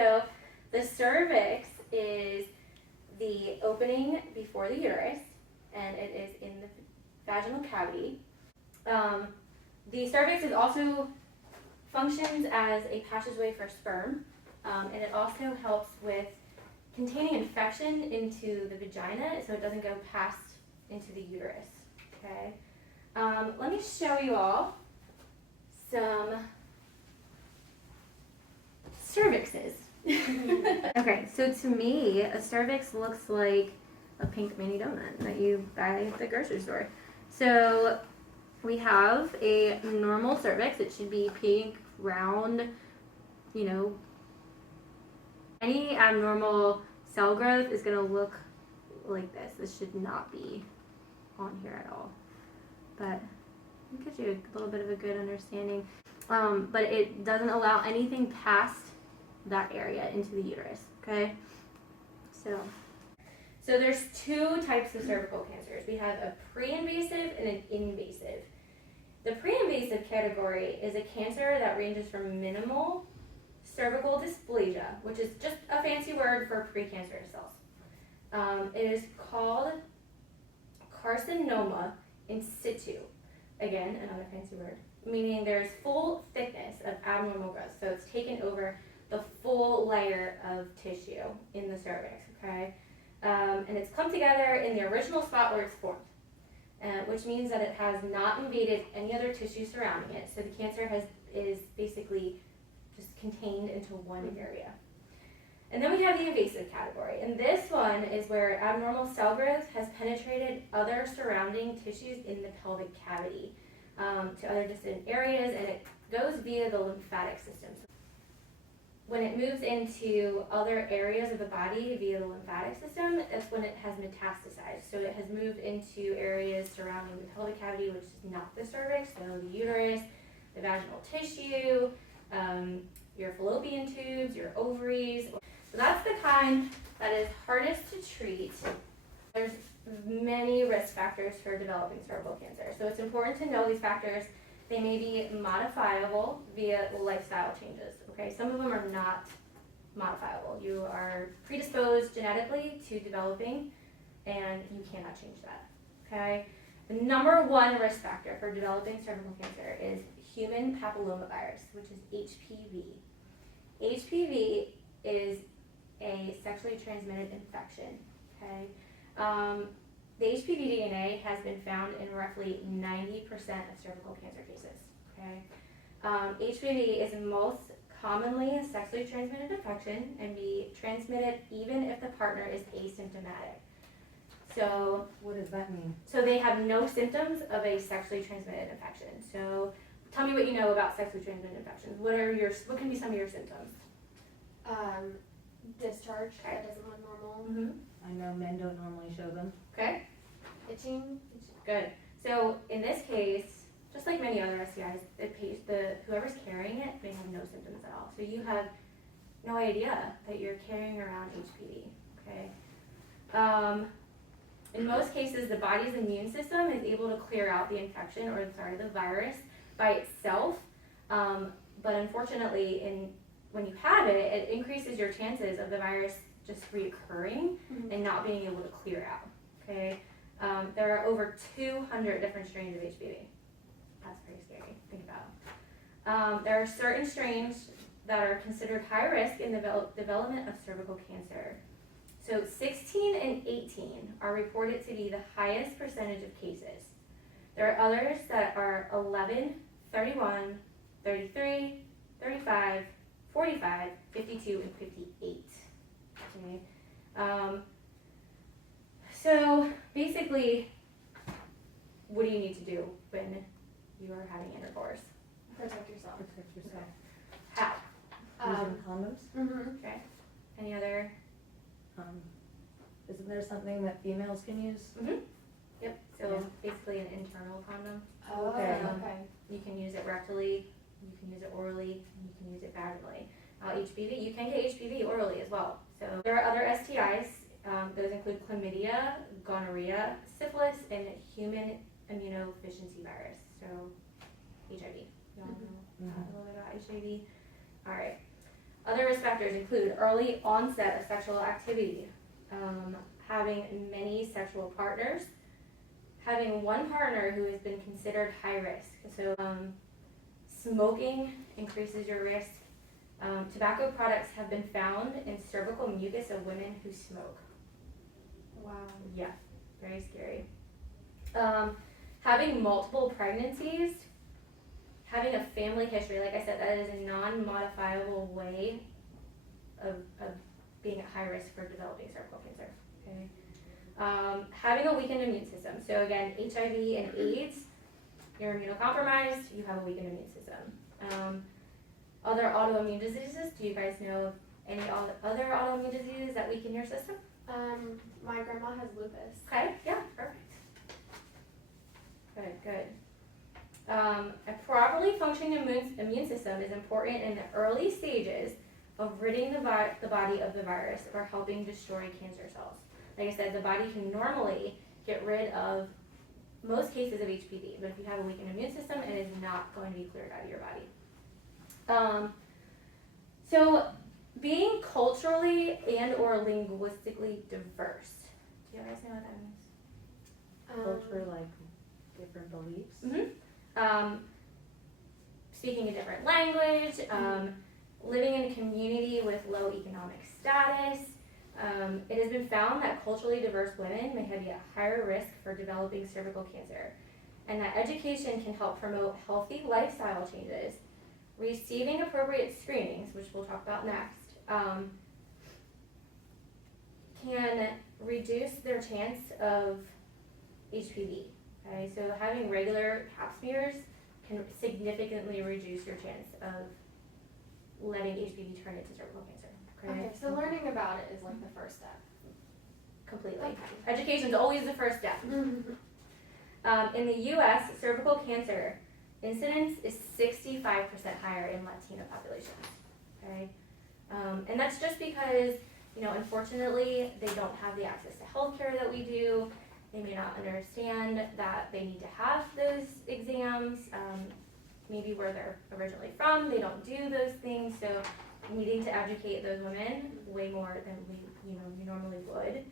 So the cervix is the opening before the uterus, and it is in the vaginal cavity. The cervix is also functions as a passageway for sperm, and it also helps with containing infection into the vagina so it doesn't go past into the uterus. Okay, let me show you all some cervixes. Okay, so to me, a cervix looks like a pink mini donut that you buy at the grocery store. So we have a normal cervix. It should be pink, round, you know. Any abnormal cell growth is going to look like this. This should not be on here at all. But it gives you a little bit of a good understanding. But it doesn't allow anything past that area into the uterus, okay? So there's two types of cervical cancers. We have a pre-invasive and an invasive. The pre-invasive category is a cancer that ranges from minimal cervical dysplasia, which is just a fancy word for precancerous cells. It is called carcinoma in situ. Again, another fancy word, meaning there's full thickness of abnormal growth. So it's taken over the full layer of tissue in the cervix, okay? And it's come together in the original spot where it's formed, which means that it has not invaded any other tissue surrounding it. So the cancer is basically just contained into one area. And then we have the invasive category. And this one is where abnormal cell growth has penetrated other surrounding tissues in the pelvic cavity to other distant areas, and it goes via the lymphatic system. When it moves into other areas of the body via the lymphatic system, that's when it has metastasized. So it has moved into areas surrounding the pelvic cavity, which is not the cervix, so the uterus, the vaginal tissue, your fallopian tubes, your ovaries. So that's the kind that is hardest to treat. There's many risk factors for developing cervical cancer. So it's important to know these factors. They may be modifiable via lifestyle changes, okay? Some of them are not modifiable. You are predisposed genetically to developing, and you cannot change that, okay? The number one risk factor for developing cervical cancer is human papillomavirus, which is HPV. HPV is a sexually transmitted infection, okay? The HPV DNA has been found in roughly 90% of cervical cancer cases, okay? HPV is most commonly a sexually transmitted infection and be transmitted even if the partner is asymptomatic. So what does that mean? So they have no symptoms of a sexually transmitted infection. So tell me what you know about sexually transmitted infections. What can be some of your symptoms? Discharge that doesn't look normal. Mm-hmm. I know men don't normally show them. Okay. Itching. Good. So in this case, just like many other STIs, whoever's carrying it may have no symptoms at all. So you have no idea that you're carrying around HPV. Okay. In most cases, the body's immune system is able to clear out the infection or the virus by itself. But unfortunately, when you have it, it increases your chances of the virus just reoccurring and not being able to clear out. Okay. There are over 200 different strains of HPV. That's pretty scary to think about. There are certain strains that are considered high risk in the development of cervical cancer. So 16 and 18 are reported to be the highest percentage of cases. There are others that are 11, 31, 33, 35, 45, 52, and 58. Okay. So basically, what do you need to do when you are having intercourse? Protect yourself. Protect yourself. How? Using condoms? Mm-hmm. Okay. Any other? Isn't there something that females can use? Mm-hmm. Yep. So Yeah. basically an internal condom. Oh, Okay. okay. You can use it rectally, you can use it orally, and you can use it vaginally. HPV, you can get HPV orally as well. So there are other STIs. Those include chlamydia, gonorrhea, syphilis, and human immunodeficiency virus. So HIV. You all know a little bit about HIV? All right. Other risk factors include early onset of sexual activity, having many sexual partners, having one partner who has been considered high risk. So smoking increases your risk. Tobacco products have been found in cervical mucus of women who smoke. Wow. Yeah, very scary. Having multiple pregnancies, having a family history, like I said, that is a non-modifiable way of being at high risk for developing cervical cancer. Okay. Having a weakened immune system. So again, HIV and AIDS, you're immunocompromised, you have a weakened immune system. Other autoimmune diseases, do you guys know of any other autoimmune diseases that weaken your system? My grandma has lupus. Okay, yeah, perfect. Good. A properly functioning immune system is important in the early stages of ridding the body of the virus or helping destroy cancer cells. Like I said, the body can normally get rid of most cases of HPV, but if you have a weakened immune system, it is not going to be cleared out of your body. So being culturally and or linguistically diverse. Do you guys know what that means? Culture, like different beliefs. Mm-hmm. Speaking a different language, living in a community with low economic status. It has been found that culturally diverse women may have a higher risk for developing cervical cancer, and that education can help promote healthy lifestyle changes. Receiving appropriate screenings, which we'll talk about next, can reduce their chance of HPV. Okay, so having regular pap smears can significantly reduce your chance of letting HPV turn into cervical cancer. Okay, so learning about it is like the first step. Completely. Okay. Education is always the first step. In the U.S., cervical cancer incidence is 65% higher in Latino populations. Okay, and that's just because, unfortunately, they don't have the access to healthcare that we do. They may not understand that they need to have those exams. Maybe where they're originally from, they don't do those things. So, needing to educate those women way more than we normally would.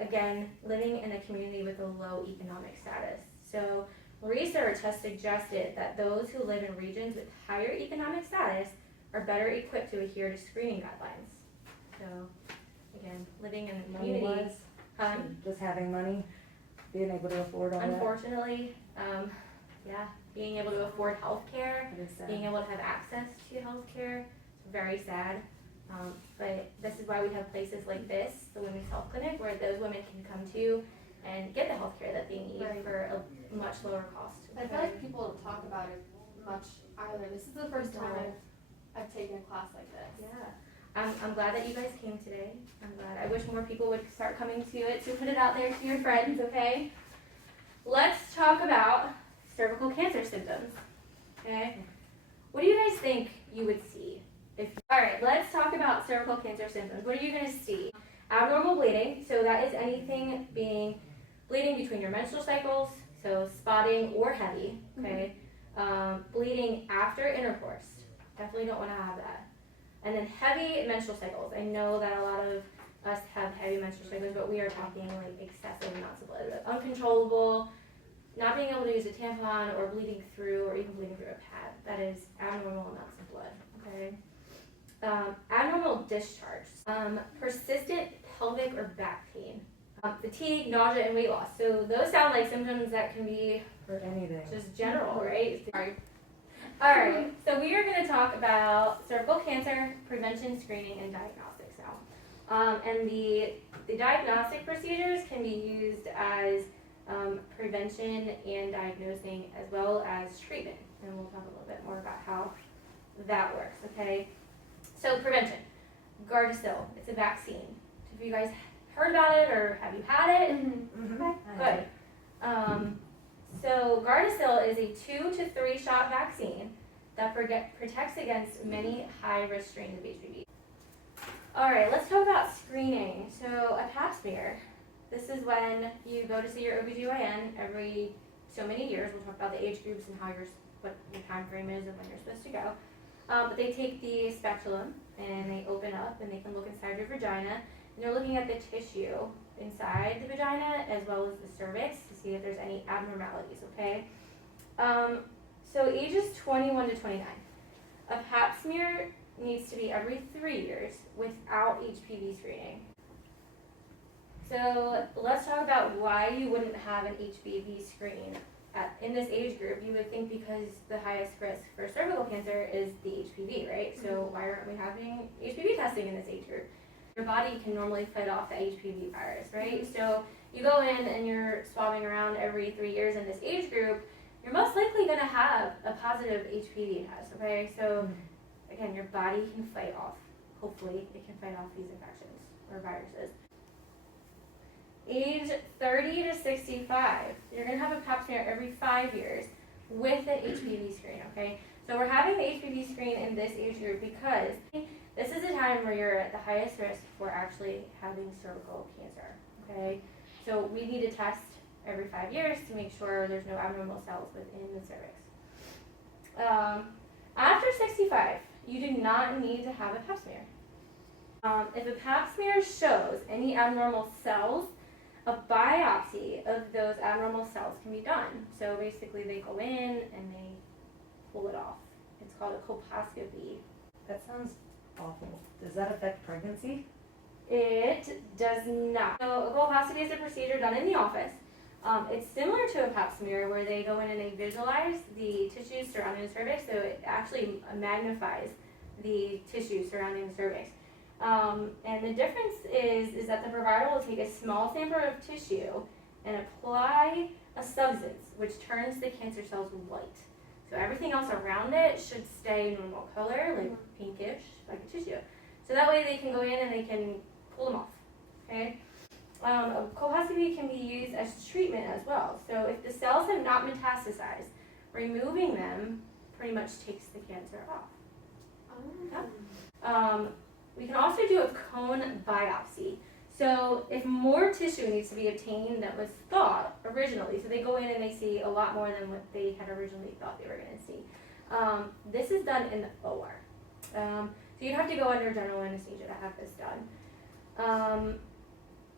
Again, living in a community with a low economic status. So, research has suggested that those who live in regions with higher economic status are better equipped to adhere to screening guidelines. So, again, living in a community. Money-wise, just having money, being able to afford all that. Unfortunately, being able to afford health care, That is sad. being able to have access to health care, it's very sad. But this is why we have places like this, the Women's Health Clinic, where those women can come to and get the health care that they need Right. for a much lower cost. I feel like people don't talk about it much either. This is the first time I've taken a class like this. Yeah. I'm glad that you guys came today. I'm glad. I wish more people would start coming to it, so put it out there to your friends, okay? Let's talk about cervical cancer symptoms, okay? What do you guys think you would see? Alright, let's talk about cervical cancer symptoms. What are you going to see? Abnormal bleeding, so that is anything being bleeding between your menstrual cycles, so spotting or heavy, okay? Bleeding after intercourse, definitely don't want to have that. And then heavy menstrual cycles. I know that a lot of us have heavy menstrual cycles, but we are talking like excessive amounts of blood, uncontrollable, not being able to use a tampon or bleeding through or even bleeding through a pad. That is abnormal amounts of blood, okay? Abnormal discharge, persistent pelvic or back pain, fatigue, nausea, and weight loss. So those sound like symptoms that can be For anything. just general, right? Alright, so we are going to talk about cervical cancer prevention, screening, and diagnostics now. And the diagnostic procedures can be used as prevention and diagnosing as well as treatment. And we'll talk a little bit more about how that works, okay? So prevention, Gardasil, it's a vaccine. Have you guys heard about it or have you had it? Okay, good. So Gardasil is a 2 to 3 shot vaccine that protects against many high-risk strains of HPV. Alright, let's talk about screening. So a pap smear. This is when you go to see your OBGYN every so many years. We'll talk about the age groups and what your time frame is and when you're supposed to go. But they take the speculum and they open up and they can look inside your vagina, and they're looking at the tissue inside the vagina as well as the cervix to see if there's any abnormalities, okay? So ages 21 to 29. A pap smear needs to be every 3 years without HPV screening. So let's talk about why you wouldn't have an HPV screen in this age group. You would think because the highest risk for cervical cancer is the HPV, right? So why aren't we having HPV testing in this age group? Your body can normally fight off the HPV virus, right? So you go in and you're swabbing around every 3 years in this age group, you're most likely going to have a positive HPV test, okay? So again, your body can fight off, hopefully it can fight off these infections or viruses. Age 30 to 65, you're going to have a pap smear every 5 years with an HPV screen, okay? So we're having the HPV screen in this age group because this is a time where you're at the highest risk for actually having cervical cancer, okay? So we need to test every 5 years to make sure there's no abnormal cells within the cervix. After 65, you do not need to have a pap smear. If a pap smear shows any abnormal cells, a biopsy of those abnormal cells can be done. So basically they go in and they pull it off. It's called a colposcopy. That sounds awful. Does that affect pregnancy? It does not. So a colposcopy is a procedure done in the office. It's similar to a pap smear where they go in and they visualize the tissues surrounding the cervix, so it actually magnifies the tissue surrounding the cervix. And the difference is that the provider will take a small sample of tissue and apply a substance which turns the cancer cells white. So everything else around it should stay normal color, like pinkish, like a tissue. So that way they can go in and they can pull them off, okay? A colposcopy can be used as treatment as well. So if the cells have not metastasized, removing them pretty much takes the cancer off. Yeah. We can also do a cone biopsy. So if more tissue needs to be obtained than was thought originally, so they go in and they see a lot more than what they had originally thought they were going to see. This is done in the OR. So you'd have to go under general anesthesia to have this done.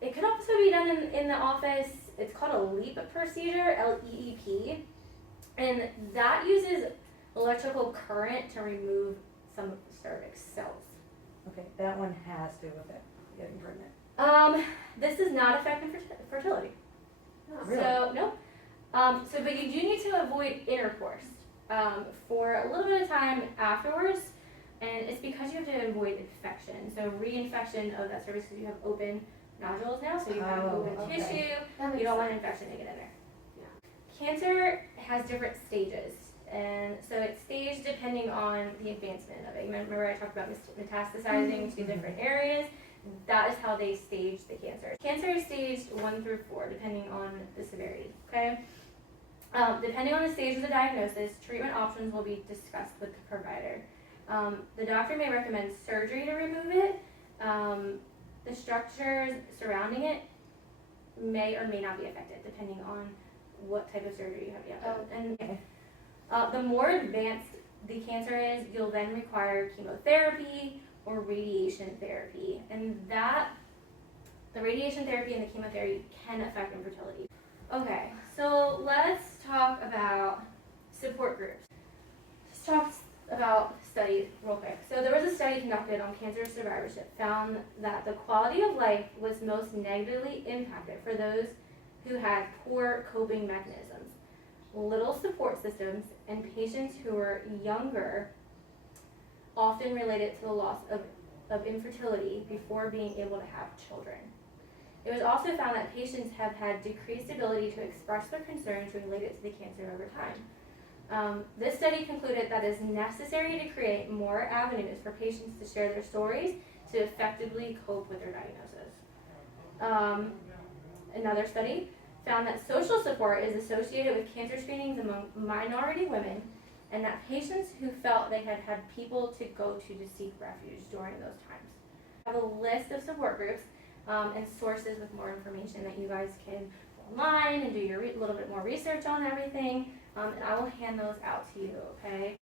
It could also be done in the office. It's called a LEEP procedure, L-E-E-P, and that uses electrical current to remove some of the cervix cells. Okay, that one has to affect getting pregnant. This does not affect fertility. Really? So, no. But you do need to avoid intercourse for a little bit of time afterwards, and it's because you have to avoid infection. So reinfection of that cervix because you have open nodules now, so you have open tissue. You don't want infection to get in there. Yeah. Cancer has different stages. And so it's staged depending on the advancement of it. Remember I talked about metastasizing to different areas? That is how they stage the cancer. Cancer is staged 1 through 4 depending on the severity, okay? Depending on the stage of the diagnosis, treatment options will be discussed with the provider. The doctor may recommend surgery to remove it. The structures surrounding it may or may not be affected depending on what type of surgery you have. The more advanced the cancer is, you'll then require chemotherapy or radiation therapy. And the radiation therapy and the chemotherapy can affect infertility. Okay, so let's talk about support groups. Let's talk about studies real quick. So there was a study conducted on cancer survivorship found that the quality of life was most negatively impacted for those who had poor coping mechanisms, little support systems, and patients who were younger, often related to the loss of infertility before being able to have children. It was also found that patients have had decreased ability to express their concerns related to the cancer over time. This study concluded that it is necessary to create more avenues for patients to share their stories to effectively cope with their diagnosis. Another study found that social support is associated with cancer screenings among minority women, and that patients who felt they had had people to go to seek refuge during those times. I have a list of support groups and sources with more information that you guys can go online and do your little bit more research on everything, and I will hand those out to you, okay?